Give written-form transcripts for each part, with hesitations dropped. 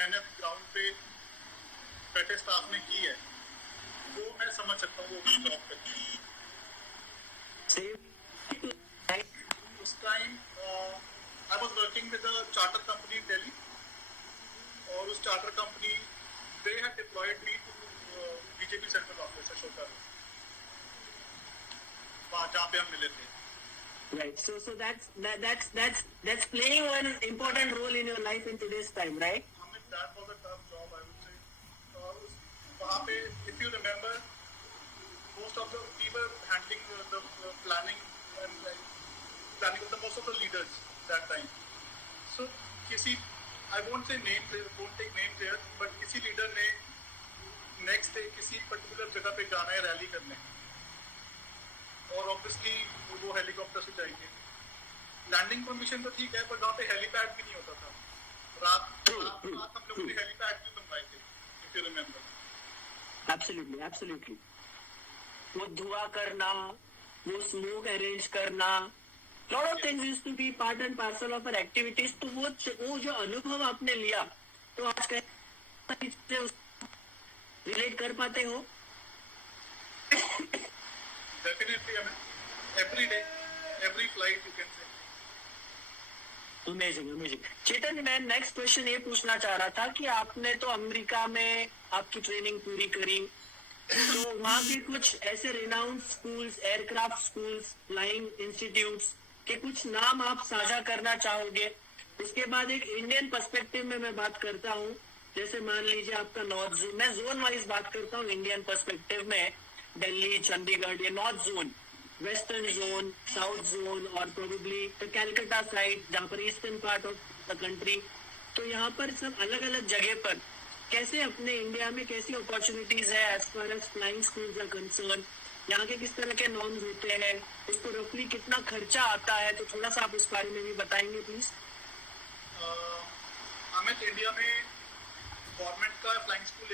मेहनत ग्राउंड पे बैठे स्टाफ ने की है वो मैं समझ सकता हूँ वो भी जॉब करती है। उस time I was working with a charter company in Delhi और उस charter company they had deployed me to BJP central office Ashoka वहाँ जहाँ पे हम मिले थे। Right. So that's playing one important role in your life in today's time, right? That was a tough job, I would say. वहाँ पे, if you remember, we were handling the planning and planning of most of the leaders that time. So I won't take names here, but किसी leader ने next day किसी particular जगह पे जाना है rally करने और ऑब्वियसली वो हेलीकॉप्टर से जाएंगे। लैंडिंग परमिशन तो ठीक है पर वहाँ पे हेलीपैड भी नहीं होता था। रात हम लोगों ने हेलीपैड भी बनवाए थे, if you remember. Absolutely. वो धुआं करना, वो स्मोक अरेंज करना, lot of things used to be part and parcel of our activities. तो वो जो अनुभव आपने लिया, तो आज कैसे रिलेट कर पाते हो? Definitely, I mean, every day, every flight you can say. Amazing. चेतन, मैं नेक्स्ट क्वेश्चन ये पूछना चाह रहा था कि आपने तो अमेरिका में आपकी ट्रेनिंग पूरी करी, तो वहाँ के कुछ ऐसे renowned schools, aircraft schools, flying institutes के कुछ नाम आप साझा करना चाहोगे? उसके बाद एक इंडियन पर्सपेक्टिव में मैं बात करता हूँ, जैसे मान लीजिए आपका नॉर्थ जोन, मैं जोन वाइज बात करता हूँ इंडियन पर्सपेक्टिव में, दिल्ली, चंडीगढ़, ये north zone, western zone, south zone और प्रोबेबली द कैलकाटा साइड जहाँ पर eastern part of the country, तो यहाँ पर सब अलग अलग जगह पर कैसे अपने इंडिया में कैसी अपॉर्चुनिटीज है as far as flying schools are concern, यहाँ के किस तरह के नॉर्म्स होते हैं, उसको रफली कितना खर्चा आता है, तो थोड़ा सा आप उस बारे में भी बताएंगे प्लीज। अमित, इंडिया में गवर्नमेंट का फ्लाइंग स्कूल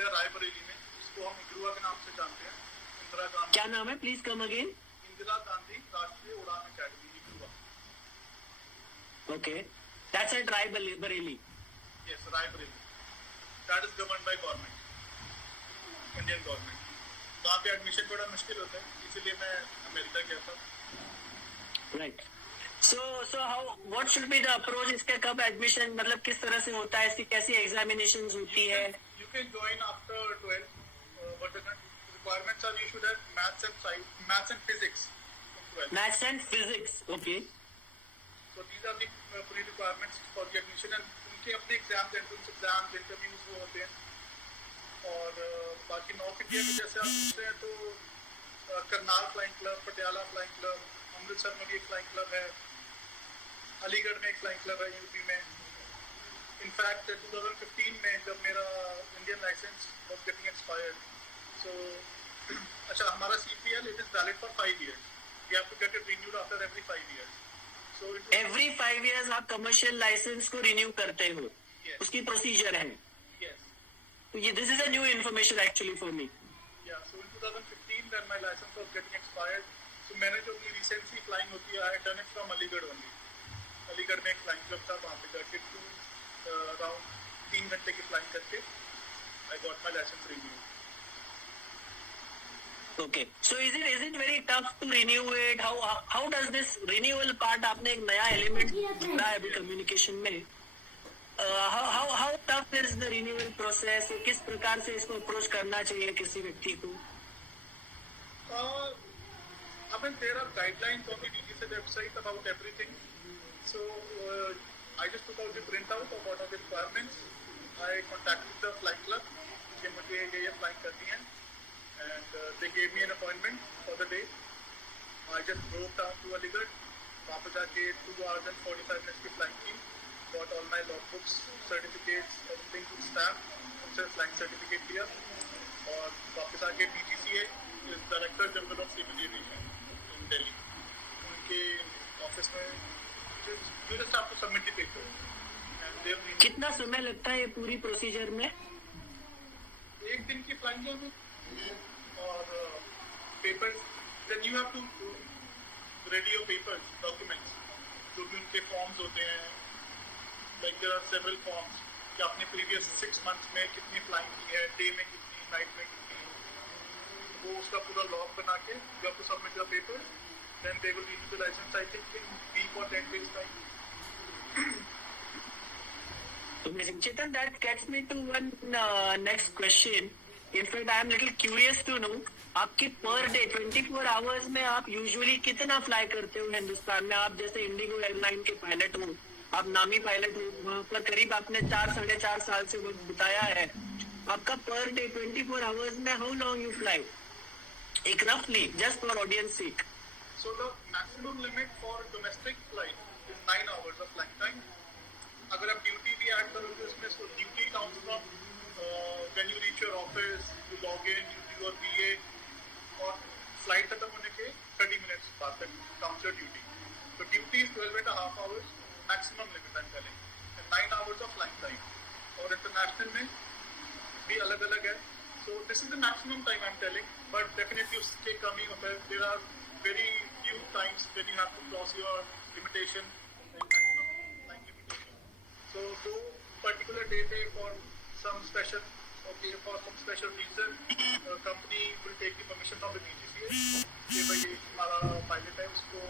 है रायबरेली में, इसको हम इग्रुआ के नाम से जानते हैं। इंदिरा गांधी, क्या नाम है please come again? Indira Gandhi Rashtriya Uran academy, IGRUA. Okay, that's at Raebareli. Yes, Raebareli, that is governed by government, Indian government. वहाँ पे एडमिशन थोड़ा मुश्किल होता है, इसीलिए मैं अमेरिका गया था। Right, so what should be the approach? इसका कब एडमिशन, मतलब किस तरह से होता है, इसकी कैसी एग्जामिनेशंस होती है? You can join after 12. But the requirements are you should have maths and physics. Maths and physics, okay. So these are the pre-requirements for the admission, and उनके अपने एग्जाम्स, एंट्रेंस एग्जाम्स, इंटरव्यूज वो होते हैं। और बाकी north India में जैसे आप पूछते हैं तो Karnal flying club, Patiala flying club, Amritsar में भी एक फ्लाइंग क्लब है, अलीगढ़ में एक फ्लाइंग क्लब है यूपी में। इनफैक्ट 2015 में जब मेरा Indian licence was getting expired, so अच्छा, हमारा CPL it is valid for 5 years. We have to get it renewed after every 5 years. So every 5 years आप कमर्शियल लाइसेंस को रिन्यू करते हो? Yes. उसकी प्रोसीजर है? Yes. तो ये this is a new information actually for me. Yeah, so in 2015 when my license was getting expired, so मैंने जो अपनी recently flying होती है, I had done it from Aligarh only. Aligarh में एक फ्लाइंग क्लब था, वहाँ पे जाके अराउंड 3 घंटे की फ्लाइंग करके I got my license renewed. Okay, so is it very tough to renew it? How does this renewal part, आपने एक नया एलिमेंट ढूंढा है अभी कम्युनिकेशन में, how tough is the renewal process? किस प्रकार से इसको अप्रोच करना चाहिए किसी व्यक्ति को? I mean, there are guidelines on the DGCA website about everything. So I just took out the printout of what are the requirements. I contacted the flight club कि मुझे ये फ्लाइंग करनी है, and they gave me an appointment for the day. I just drove down to Aligarh, वहाँ पे जाके 2 hours and 45 minutes की flying की, got all my logbooks, certificates, everything to stamp, उनसे फ्लाइंग सर्टिफिकेट लिया और वापस आके DGCA, director general of civil aviation in Delhi, उनके ऑफिस में you just have to submit the paper. कितना समय लगता है ये पूरी प्रोसीजर में? 1 दिन की फ्लाइंग में और paper, then you have to ready your papers, documents, जो भी उनके फॉर्म्स होते हैं, like there are several forms कि आपने प्रीवियस 6 मंथ्स में कितनी फ्लाइंग की है, डे में कितनी, नाइट में कितनी, वो उसका पूरा लॉग बना के you have to submit your paper, then they will give you the licence I think in week और 10 days time. Amazing. Chetan, that gets me to one next question. In fact, I am little curious to know, आपके पर day 24 hours में आप usually कितना fly करते हो हिंदुस्तान में? आप जैसे इंडिगो एयरलाइन के पायलट हो, आप नामी पायलट हो, वहाँ पर करीब आपने 4-4.5 साल से वक्त बिताया है. आपका पर डे 24 आवर्स में हाउ लॉन्ग यू फ्लाई? एक रफली, just for audience sake. So the maximum limit for domestic flight is 9 hours of flight time. अगर आप ड्यूटी भी ऐड करोगे उसमें, so duty counts from when you reach your office, you log in, you do your PA, और flight खत्म होने के 30 minutes बाद तक counts your duty. So duty is 12.5 hours, maximum limit I'm telling, and 9 hours of flight time. और international में भी अलग अलग है. So this is the maximum time I'm telling, but definitely उसके कम ही होता है. There are very few times when you have to cross your limitation, like maximum time limitation. So do particular day for some special, okay, for some special reason, company will take the permission from the DGCA. कि भाई हमारा pilot है उसको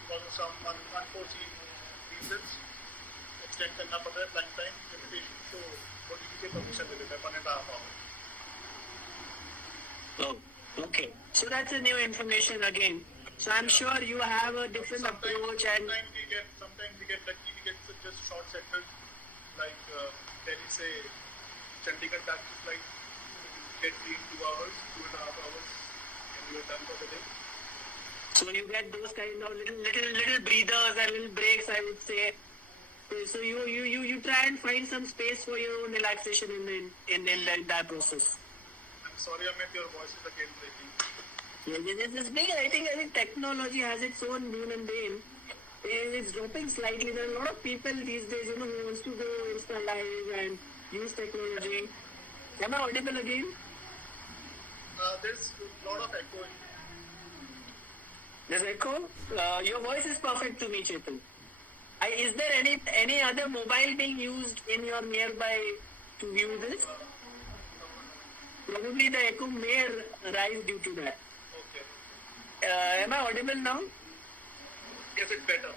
because of some unforeseen reasons extend करना पड़ रहा है flight time limitation, so वो DGCA permission दे देता है 1.5 hours. Oh, okay. So that's a new information again. So I'm sure you have a different approach and Sometimes we get lucky, we get just short sectors like Delhi say Chandigarh taxi flight, get 2 hours, 2.5 hours, and you are done for the day. so you get those kind of little breathers and little breaks, I would say. So you try and find some space for your own relaxation in the entire process. I'm sorry, Amit, your voice is again breaking. Yeah, this big. I think technology has its own boon and bane. It's dropping slightly. There are a lot of people these days, who wants to go Insta Live and use technology. Am I audible again? There's a lot of echo. There's echo. Your voice is perfect to me, Chetan. Is there any other mobile being used in your nearby to view this? Probably the echo may rise due to that. Okay. Am I audible now? Yes, it's better.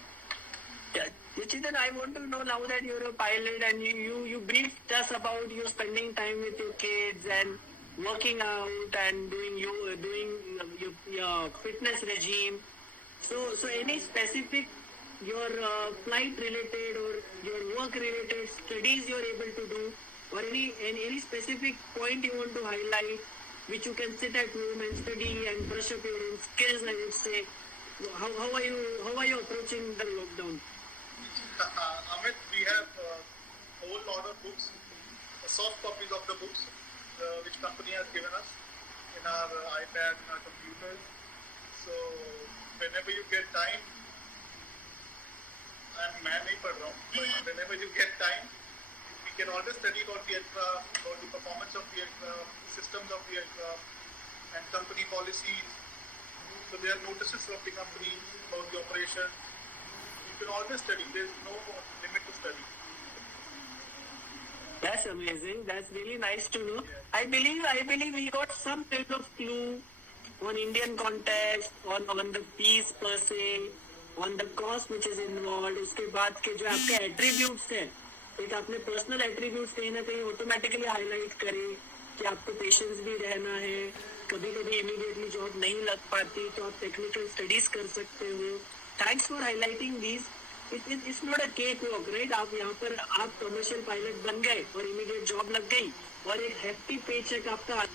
Chetan, I want to know now that you're a pilot and you briefed us about you spending time with your kids and working out and doing your fitness regime. So any specific your flight related or your work related studies you're able to do, or any specific point you want to highlight which you can sit at home and study and brush up your own skills, I would say. How are you approaching the lockdown? Amit, we have a whole lot of books, soft copies of the books which company has given us in our iPad, in our computers. So whenever you get time, मैं नहीं पढ़ रहा हूँ, but whenever you get time, we can always study about the aircraft, about the performance of the aircraft, systems of the aircraft, and company policies. So there are notices from the company about the operation. You can always study. There is no limit to study. That's amazing. That's really nice to know. I believe we got some kind of clue on Indian context, on the piece per se, on the cost which is involved. उसके बाद के जो आपके attributes हैं, एक आपने personal attributes कहीं ना कहीं automatically highlight करें कि आपको patience भी रहना है. कभी-कभी immediately job नहीं लग पाती तो आप technical studies कर सकते हो. Thanks for highlighting these. It's not a cakewalk, right? आप यहाँ पर आप commercial pilot बन गए और immediate job लग गई और एक hefty paycheck आपका